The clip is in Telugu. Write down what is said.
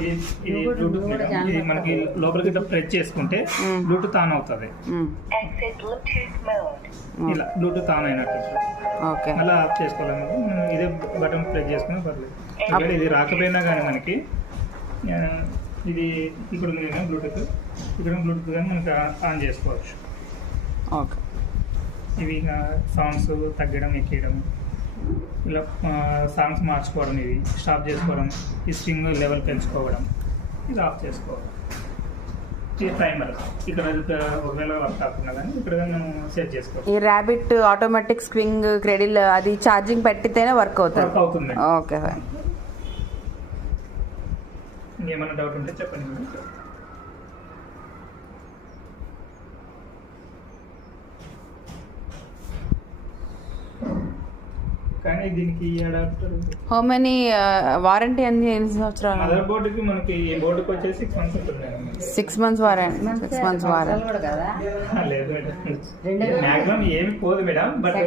ఇది బ్లూటూత్ మేడం. ఇది మనకి లోపలికి ఇట్లా ప్రెస్ చేసుకుంటే బ్లూటూత్ ఆన్ అవుతుంది. ఇలా బ్లూటూత్ ఆన్ అయినట్టు అలా ఆఫ్ చేసుకోవాలి. ఇదే బటన్ ప్రెస్ చేసుకుని పర్లేదు. ఒకవేళ ఇది రాకపోయినా కానీ మనకి ఇది ఇక్కడ ఉంది కదా బ్లూటూత్, ఇక్కడ బ్లూటూత్ కానీ మనకి ఆన్ చేసుకోవచ్చు. ఓకే. ఇవి సాంగ్స్ తగ్గడం ఎక్కేయడం, ఇలా సాంగ్స్ మార్చుకోవడం, ఇవి స్టాప్ చేసుకోవడం, ఈ స్ట్రింగ్ లెవెల్ పెంచుకోవడం, ఇది ఆఫ్ చేసుకోవడం. ఇది టైమర్. ఇక్కడ ఒకవేళ వర్క్ కాకుండా కానీ ఇక్కడ మనం సెట్ చేసుకోవాలి. ఈ ర్యాబిట్ ఆటోమేటిక్ స్వింగ్ క్రెడిల్ అది ఛార్జింగ్ పెట్టితేనే వర్క్ అవుతుంది. ఓకే. ఇంకేమైనా డౌట్ ఉంటే చెప్పండి. కానీ దీనికి అడాప్టర్ హౌ మెనీ వారంటీ ఎన్ని సంవత్సరాలు? మదర్ బోర్డుకి మనకి ఈ బోర్డుకి వచ్చేసి 6 months ఉంటుంది. 6 months వారంటీ. 6 months వారంటీ లేదు మేడం, మాక్సిమం ఏమి పోదు మేడం. బట్